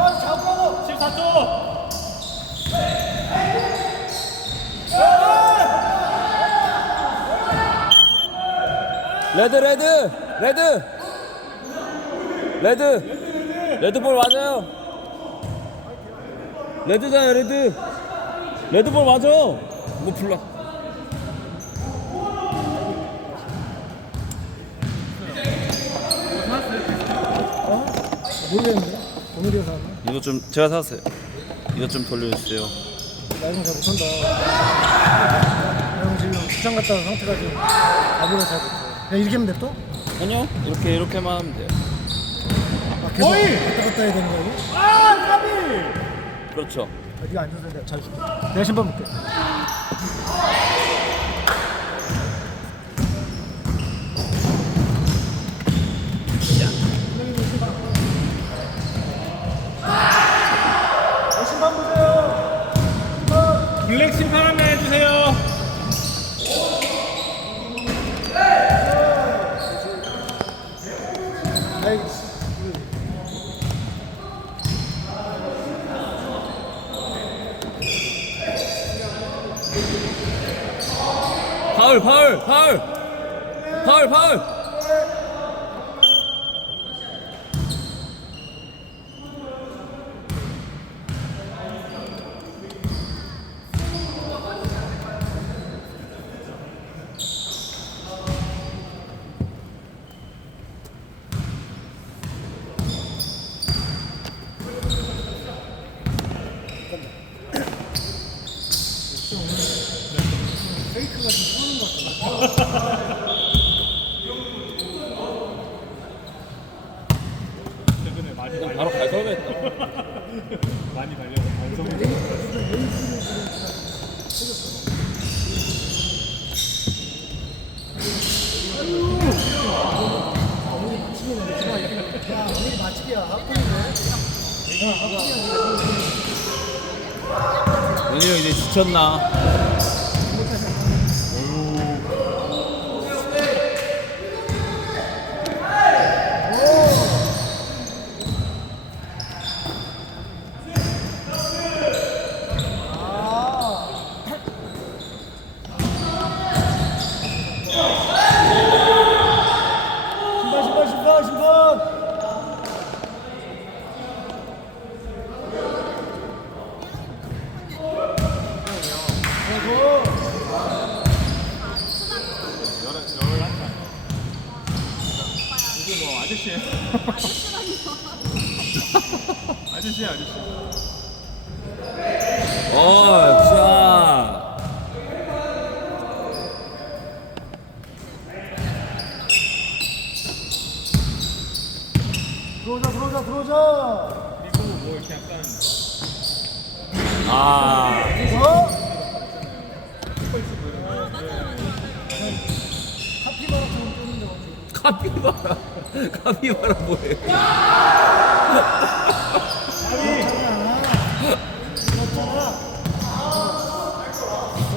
아, 잡으라고. 14초. 레드 레드 레드 레드 레드볼 맞아요 레드잖아요 레드 레드볼 맞아 뭐 불러 모르겠는데. 오늘이가 사나? 이거 좀 제가 샀어요 이거 좀 돌려주세요 나 이거 잘 못한다. 형 지금 시장 갔다 온 상태가 지금 아무나 잘 못해. 그냥 이렇게 하면 돼 또? 아니요 이렇게 이렇게만 하면 돼요 아, 계속 갔다 갔다 해야 되는 거야? 이거? 아, 까비. 그렇죠 아, 네가 앉아서 내가 잘 줄게. 내가 신발 볼게. 내 신발 보세요. 블랙 심판 한번 해주세요. 아이, 파울 파울 파울. 파울 파울 페이크가 좀 쏘는 것 같아. 바로 갈거겠다 많이 달려서 반성을. 야, 오늘 맛집이야. 합분인데. 은희 형 이제 지쳤나 신발, 신발, 신발, 신발. 이게 뭐 아저씨예요? 아저씨야 아저씨. 어 자. 들어오자, 들어오자, 들어오자. 그리고 뭐 이렇게 약간 아 어? 카피바라 처럼 뜨는데 어떻게. 카피바라 카피바라 뭐예요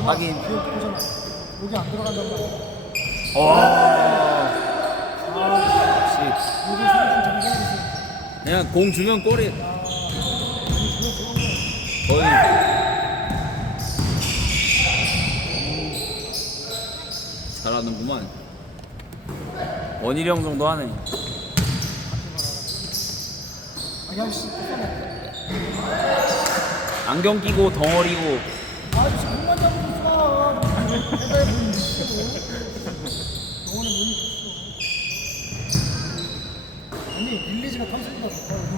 하긴. 여기 안 들어간단 말이야. 와 역시 여기 정상이지. 그냥 공 주면 골이 거의 잘하는구만 원일이 형 정도 하네 안경 끼고 덩어리고 아저씨 공만 잡고 있어. 아니 릴리즈가 탐색보다 더 빠르고.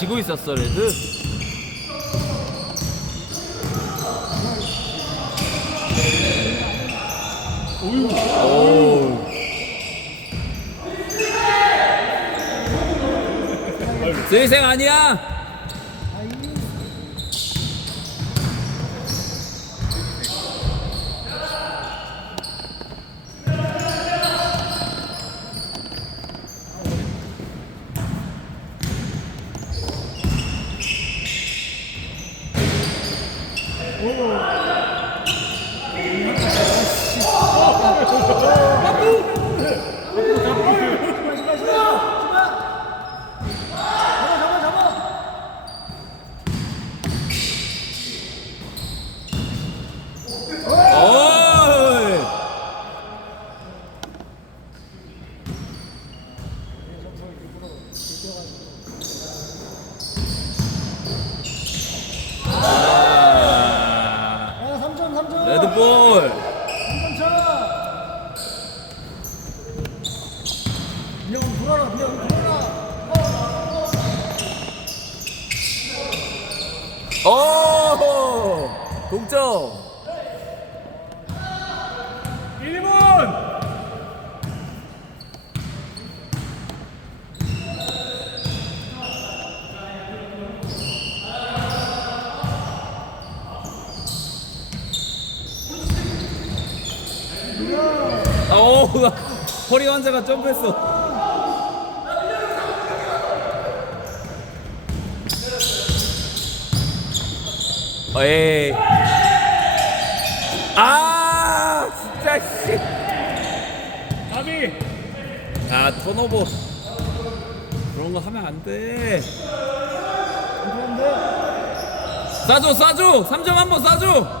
지고 있었어 레드 오. 스위생 아니야 잡아 잡아 잡아 잡아 잡아 어이 아, 야 3점 3점 레드 볼. 3점 차 민영 돌아라 민영 돌아라 오 동점 오 허리 환자가 점프했어. 에이 아 진짜 씨. 아비! 아 턴오버. 그런 거 하면 안돼. 쏴줘 쏴줘. 3점 한번 쏴줘